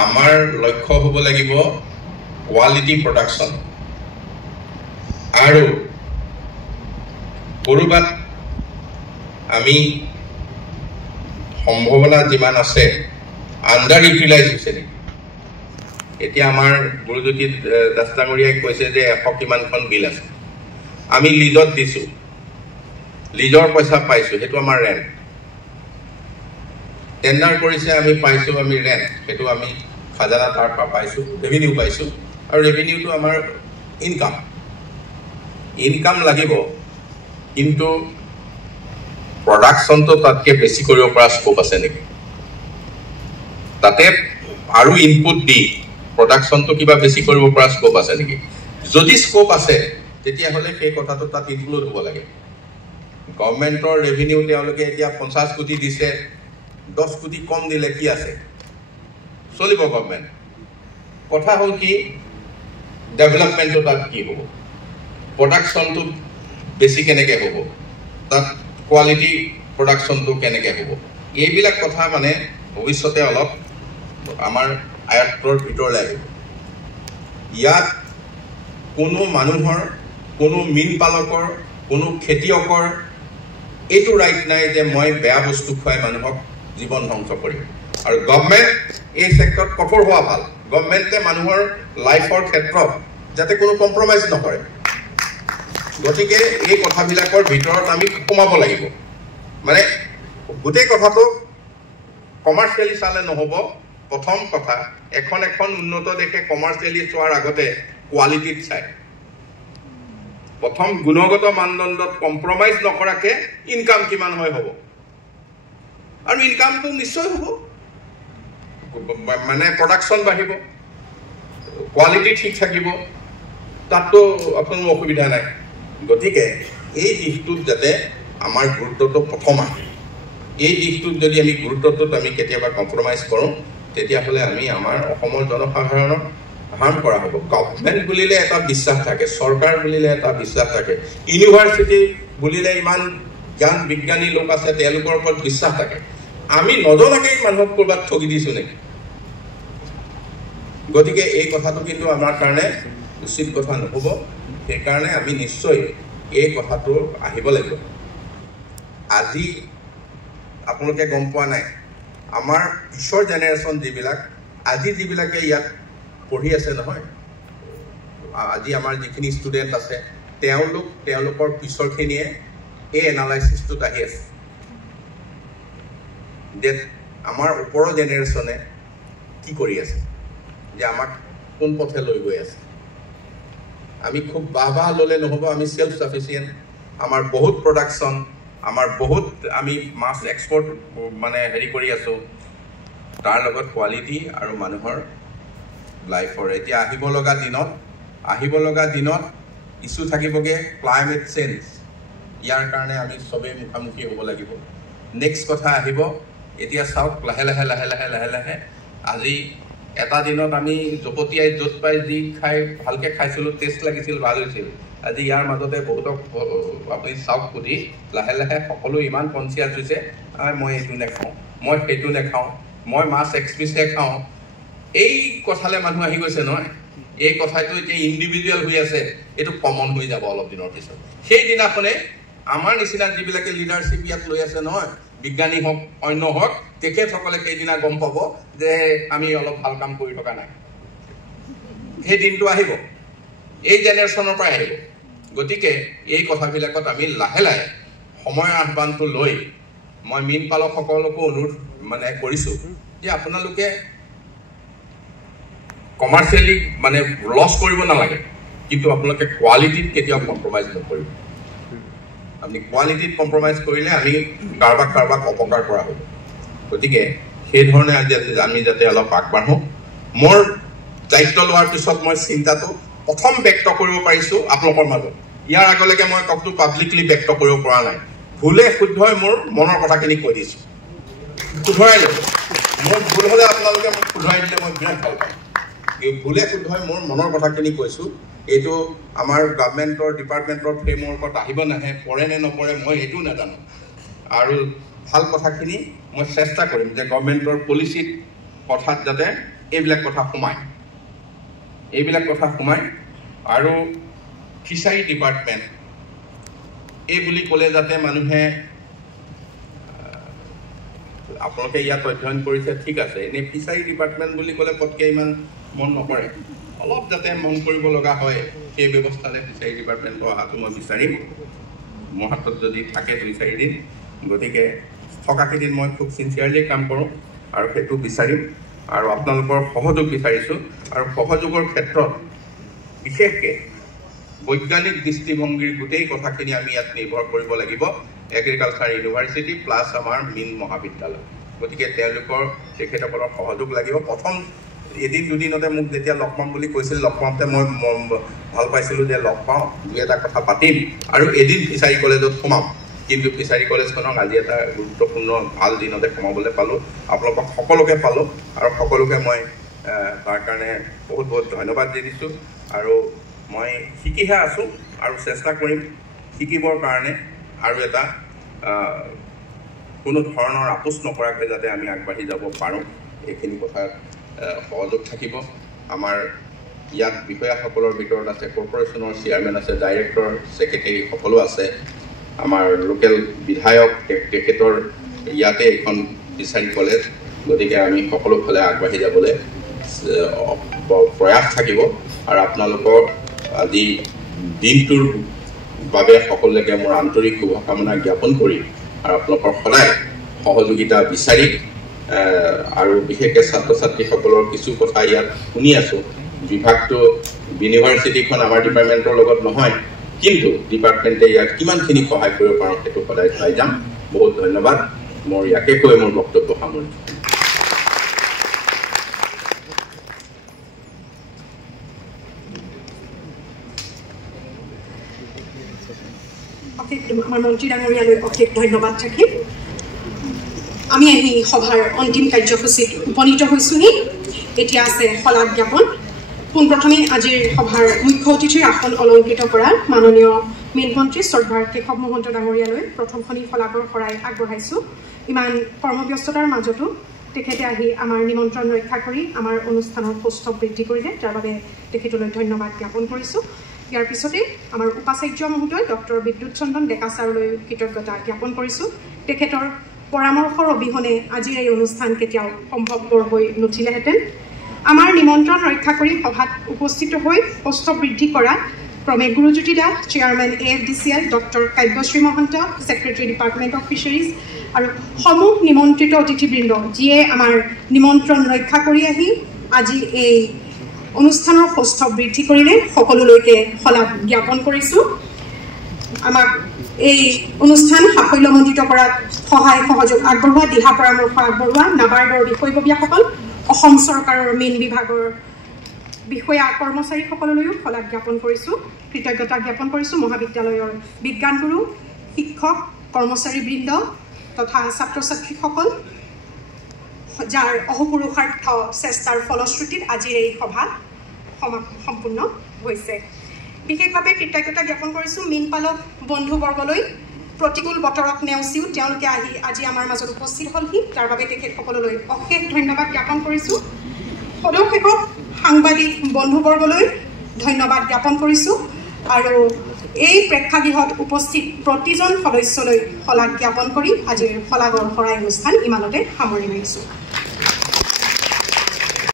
আমাৰ লক্ষ্য হ'ব লাগিব কোৱালিটি প্ৰডাকশ্যন আৰু কৰবাত আমি সম্ভাৱনা যিমান আছে আণ্ডাৰ ইউটিলাইজ হৈছে নেকি এতিয়া আমাৰ গুৰুজ্যোতি দাস ডাঙৰীয়াই কৈছে যে 100 কিমানখন বিল আছে আমি লিজত দিছোঁ লিজৰ পইচা পাইছোঁ সেইটো আমাৰ ৰেণ্ট টেণ্ডাৰ কৰিছে আমি পাইছোঁ আমি ৰেণ্ট সেইটো আমি খাজানা তাৰ পৰা পাইছোঁ ৰেভিনিউ পাইছোঁ আৰু ৰেভিনিউটো আমাৰ ইনকাম লাগিব কিন্তু প্ৰডাকশ্যনটো তাতকৈ বেছি কৰিব পৰা স্কোপ আছে নেকি তাতে আৰু ইনপুট দি প্ৰডাকশ্যনটো কিবা বেছি কৰিব পৰা স্কোপ আছে নেকি যদি স্কোপ আছে তেতিয়াহ'লে সেই কথাটো তাত ইনক্লুড হ'ব লাগে গভৰ্ণমেণ্টৰ ৰেভিনিউ তেওঁলোকে এতিয়া 50 কোটি দিছে 10 কোটি কম দিলে কি আছে চলিব গভৰ্ণমেণ্ট কথা হ'ল কি ডেভেলপমেণ্টটো তাত কি হ'ব প্ৰডাকশ্যনটো বেছি কেনেকৈ হ'ব তাত কোৱালিটি প্ৰডাকশ্যনটো কেনেকৈ হ'ব এইবিলাক কথা মানে ভৱিষ্যতে অলপ আমাৰ আয়ত্তৰ ভিতৰলৈ আহিব ইয়াত কোনো মানুহৰ কোনো মীন পালকৰ কোনো খেতিয়কৰ এইটো ৰাইট নাই যে মই বেয়া বস্তু খুৱাই মানুহক জীৱন ধ্বংস কৰিম আৰু গভৰ্ণমেণ্ট এই ক্ষেত্ৰত কঠোৰ হোৱা ভাল গভৰ্ণমেণ্টে মানুহৰ লাইফৰ ক্ষেত্ৰত যাতে কোনো কম্প্ৰমাইজ নকৰে গতিকে এই কথাবিলাকৰ ভিতৰত আমি সোমাব লাগিব মানে গোটেই কথাটো কমাৰ্চিয়েলি চালে নহ'ব প্ৰথম কথা এখন উন্নত দেশে কমাৰ্চিয়েলি চোৱাৰ আগতে কোৱালিটিত চায় প্ৰথম গুণগত মানদণ্ডত কম্প্ৰমাইজ নকৰাকৈ ইনকাম কিমান হয় হ'ব আৰু ইনকামটো নিশ্চয় হ'ব মানে প্ৰডাকশ্যন বাঢ়িব কোৱালিটি ঠিক থাকিব তাততো কোনো অসুবিধা নাই গতিকে এই দিশটোত যাতে আমাৰ গুৰুত্বটো প্ৰথম আহে এই দিশটোত যদি আমি গুৰুত্বটোত আমি কেতিয়াবা কম্প্ৰমাইজ কৰোঁ তেতিয়াহ'লে আমি আমাৰ অসমৰ জনসাধাৰণক হাৰ্ম কৰা হ'ব গভৰ্ণমেণ্ট বুলিলে এটা বিশ্বাস থাকে চৰকাৰ বুলিলে এটা বিশ্বাস থাকে ইউনিভাৰ্চিটি বুলিলে ইমান জ্ঞান বিজ্ঞানী লোক আছে তেওঁলোকৰ ওপৰত বিশ্বাস থাকে আমি নজনাকৈ মানুহক ক'ৰবাত ঠগি দিছোঁ নেকি গতিকে এই কথাটো কিন্তু আমাৰ কাৰণে উচিত কথা নহ'ব সেইকাৰণে আমি নিশ্চয় এই কথাটো আহিব লাগিব আজি আপোনালোকে গম পোৱা নাই আমাৰ পিছৰ জেনেৰেশ্যন যিবিলাক আজি যিবিলাকে ইয়াত পঢ়ি আছে নহয় আজি আমাৰ যিখিনি ষ্টুডেণ্ট আছে তেওঁলোকৰ পিছৰখিনিয়ে এই এনালাইচিছটোত আহি আছে যে আমাৰ ওপৰৰ জেনেৰেশ্যনে কি কৰি আছে যে আমাক কোন পথে লৈ গৈ আছে আমি খুব বাহ ল'লে নহ'ব আমি সেল্ফ সাফিচিয়েণ্ট আমাৰ বহুত প্ৰডাকশ্যন আমাৰ বহুত আমি মাছ এক্সপৰ্ট মানে হেৰি কৰি আছোঁ তাৰ লগত কোৱালিটি আৰু মানুহৰ লাইফৰ এতিয়া আহিব লগা দিনত ইছ্যু থাকিবগৈ ক্লাইমেট চেঞ্জ ইয়াৰ কাৰণে আমি চবেই মুখামুখি হ'ব লাগিব নেক্সট কথা আহিব এতিয়া চাওক লাহে লাহে আজি এটা দিনত আমি জপতিয়াই য'ত পাই যি খাই ভালকৈ খাইছিলোঁ টেষ্ট লাগিছিল ভাল হৈছিল আজি ইয়াৰ মাজতে বহুতক আপুনি চাওক সুধি লাহে সকলো ইমান কনচিয়াছ হৈছে মই এইটো নেখাওঁ মই সেইটো নেখাওঁ মই মাছ এক্সপিচহে খাওঁ এই কথালৈ মানুহ আহি গৈছে নহয় এই কথাটো এতিয়া ইণ্ডিভিজুৱেল হৈ আছে এইটো কমন হৈ যাব অলপ দিনৰ পিছত সেইদিনাখনে আমাৰ নিচিনা যিবিলাকে লিডাৰশ্বিপ ইয়াত লৈ আছে নহয় বিজ্ঞানী হওক অন্য হওক তেখেতসকলে সেইদিনা গম পাব যে আমি অলপ ভাল কাম কৰি থকা নাই সেই দিনটো আহিব এই জেনেৰেশ্যনৰ পৰাই আহিব গতিকে এই কথাবিলাকত আমি লাহে সময়ৰ আহ্বানটো লৈ মই মীন পালকসকলকো অনুৰোধ মানে কৰিছোঁ যে আপোনালোকে কমাৰ্চিয়েলি মানে লছ কৰিব নালাগে কিন্তু আপোনালোকে কোৱালিটিত কেতিয়াও কম্প্ৰমাইজ নকৰিব আপুনি কোৱালিটিত কম্প্ৰমাইজ কৰিলে আমি কাৰোবাক অপকাৰ কৰা হ'ব গতিকে সেই ধৰণে আমি যাতে অলপ আগবাঢ়োঁ মোৰ দায়িত্ব লোৱাৰ পিছত মই চিন্তাটো প্ৰথম ব্যক্ত কৰিব পাৰিছোঁ আপোনালোকৰ মাজত ইয়াৰ আগলৈকে মই কওকটো পাব্লিকলি ব্যক্ত কৰিব পৰা নাই ভুলে শুদ্ধই মোৰ মনৰ কথাখিনি কৈ দিছোঁ শুধৰাই ল'ব মোৰ ভুল হ'লে আপোনালোকে মোক শুধৰাই দিলে মই বিৰাট ভাল পাম ভুলে শুদ্ধই মোৰ মনৰ কথাখিনি কৈছোঁ এইটো আমাৰ গভৰ্ণমেণ্টৰ ডিপাৰ্টমেণ্টৰ ফ্ৰেমৱৰ্কত আহিব নাহে পৰে নে নপৰে মই এইটো নাজানো আৰু ভাল কথাখিনি মই চেষ্টা কৰিম যে গভৰ্ণমেণ্টৰ পলিচিত কথাত যাতে এইবিলাক কথা সোমায় আৰু ফিচাৰী ডিপাৰ্টমেণ্ট এই বুলি ক'লে যাতে মানুহে আপোনালোকে ইয়াত অধ্যয়ন কৰিছে ঠিক আছে, এনেই ফিচাৰী ডিপাৰ্টমেণ্ট বুলি ক'লে পটকৈ ইমান মন নকৰে, অলপ যাতে মন কৰিব লগা হয় সেই ব্যৱস্থালৈ ফিচাৰী ডিপাৰ্টমেণ্টৰ অহাটো মই বিচাৰিম। মোৰ হাতত যদি থাকে 2-4 দিন, গতিকে থকাকেইদিন মই খুব চিনচিয়াৰলি কাম কৰোঁ আৰু সেইটো বিচাৰিম আৰু আপোনালোকৰ সহযোগ বিচাৰিছোঁ। আৰু সহযোগৰ ক্ষেত্ৰত বিশেষকৈ বৈজ্ঞানিক দৃষ্টিভংগীৰ গোটেই কথাখিনি আমি ইয়াত নিৰ্ভৰ কৰিব লাগিব, এগ্ৰিকালচাৰ ইউনিভাৰ্চিটি প্লাছ আমাৰ মীন মহাবিদ্যালয়। গতিকে তেখেতসকলৰ সহযোগ লাগিব। প্ৰথম এদিন দুদিনতে মোক যেতিয়া লগ পাম বুলি কৈছিল, লগ পাওঁতে মই ভাল পাইছিলোঁ যে লগ পাওঁ, 2-এটা কথা পাতিম আৰু এদিন ফিচাৰী কলেজত সোমাম। কিন্তু ফিচাৰী কলেজখনক আজি এটা গুৰুত্বপূৰ্ণ ভাল দিনতে সোমাবলৈ পালোঁ, আপোনালোকক সকলোকে পালোঁ আৰু সকলোকে মই তাৰ কাৰণে বহুত বহুত ধন্যবাদ দি দিছোঁ। আৰু মই শিকিহে আছোঁ আৰু চেষ্টা কৰিম শিকিবৰ কাৰণে আৰু এটা কোনো ধৰণৰ আপোচ নকৰাকৈ যাতে আমি আগবাঢ়ি যাব পাৰোঁ, এইখিনি কথাত সহযোগ থাকিব। আমাৰ ইয়াত বিষয়াসকলৰ ভিতৰত আছে কৰ্পৰেশ্যনৰ চেয়াৰমেন আছে, ডাইৰেক্টৰ, ছেক্ৰেটেৰী সকলো আছে, আমাৰ লোকেল বিধায়ক, তেখেতৰ ইয়াতে এখন ফিচাৰী কলেজ। গতিকে আমি সকলো ফালে আগবাঢ়ি যাবলৈ প্ৰয়াস থাকিব আৰু আপোনালোকৰ আজি দিনটোৰ বাবে সকলোকে মোৰ আন্তৰিক শুভকামনা জ্ঞাপন কৰি আৰু আপোনালোকৰ সদায় সহযোগিতা বিচাৰি আৰু বিশেষকৈ ছাত্ৰ ছাত্ৰীসকলৰ কিছু কথা ইয়াত শুনি আছোঁ। বিভাগটো ইউনিভাৰ্চিটিখন আমাৰ ডিপাৰ্টমেণ্টৰ লগত নহয়, কিন্তু ডিপাৰ্টমেণ্টে ইয়াত কিমানখিনি সহায় কৰিব পাৰোঁ সেইটো সদায় চাই যাম। বহুত ধন্যবাদ। মোৰ ইয়াকে কৈ মোৰ বক্তব্য সামৰিছোঁ। আমাৰ মন্ত্ৰী ডাঙৰীয়ালৈ অশেষ ধন্যবাদ থাকিল। আমি এই সভাৰ অন্তিম কাৰ্যসূচীত উপনীত হৈছোহি। এতিয়া আছে শলাগ জ্ঞাপন। পোনপ্ৰথমে আজিৰ সভাৰ মুখ্য অতিথিৰ আসন অলংকৃত কৰা মাননীয় মীন মন্ত্ৰী শ্ৰদ্ধাৰ কেশৱ মহন্ত ডাঙৰীয়ালৈ প্ৰথমখনি শলাগৰ শৰাই আগবঢ়াইছোঁ। ইমান কৰ্মব্যস্ততাৰ মাজতো তেখেতে আহি আমাৰ নিমন্ত্ৰণ ৰক্ষা কৰি আমাৰ অনুষ্ঠানৰ সৌষ্ঠৱ বৃদ্ধি কৰিলে, তাৰ বাবে তেখেতলৈ ধন্যবাদ জ্ঞাপন কৰিছোঁ। ইয়াৰ পিছতে আমাৰ উপাচাৰ্য মহোদয় ডক্টৰ বিদ্যুৎ চন্দন ডেকা ছাৰলৈ কৃতজ্ঞতা জ্ঞাপন কৰিছোঁ। তেখেতৰ পৰামৰ্শৰ অবিহনে আজিৰ এই অনুষ্ঠান কেতিয়াও সম্ভৱপৰ হৈ নুঠিলেহেঁতেন। আমাৰ নিমন্ত্ৰণ ৰক্ষা কৰি সভাত উপস্থিত হৈ সৌষ্ঠৱ বৃদ্ধি কৰা ক্ৰমে Gurujyoti Das, chairman AFDCL, doctor Kabyashree Mahanta, secretary department of fisheries আৰু সমূহ নিমন্ত্ৰিত অতিথিবৃন্দ যিয়ে আমাৰ নিমন্ত্ৰণ ৰক্ষা কৰি আহি আজি এই অনুষ্ঠানৰ সৌষ্ঠৱ বৃদ্ধি কৰিলে, সকলোলৈকে শলাগ জ্ঞাপন কৰিছোঁ। আমাক এই অনুষ্ঠান সাফল্যমণ্ডিত কৰাত সহায় সহযোগ আগবঢ়োৱা, দিহা পৰামৰ্শ আগবঢ়োৱা নাবাৰ্ডৰ বিষয়ববীয়াসকল, অসম চৰকাৰৰ মীন বিভাগৰ বিষয়া কৰ্মচাৰীসকললৈও শলাগ জ্ঞাপন কৰিছোঁ, কৃতজ্ঞতা জ্ঞাপন কৰিছোঁ। মহাবিদ্যালয়ৰ বিজ্ঞানগুৰু, শিক্ষক, কৰ্মচাৰীবৃন্দ তথা ছাত্ৰ ছাত্ৰীসকল, যাৰ অহোপুৰুষাৰ্থ চেষ্টাৰ ফলশ্ৰুতিত আজিৰ এই সভা সম্পূৰ্ণ হৈছে। বিশেষভাৱে কৃতজ্ঞতা জ্ঞাপন কৰিছোঁ মীন পালক বন্ধুবৰ্গলৈ। প্ৰতিকূল বতৰত নেওচিও তেওঁলোকে আহি আজি আমাৰ মাজত উপস্থিত হ'লহি, তাৰ বাবে তেখেতসকললৈ অশেষ ধন্যবাদ জ্ঞাপন কৰিছোঁ। সদৌ সাংবাদিক বন্ধুবৰ্গলৈ ধন্যবাদ জ্ঞাপন কৰিছোঁ আৰু এই প্ৰেক্ষাগৃহত উপস্থিত প্ৰতিজন সদস্যলৈ শলাগ জ্ঞাপন কৰি আজিৰ শলাগৰ শৰাই অনুষ্ঠান ইমানতে সামৰি মাৰিছোঁ।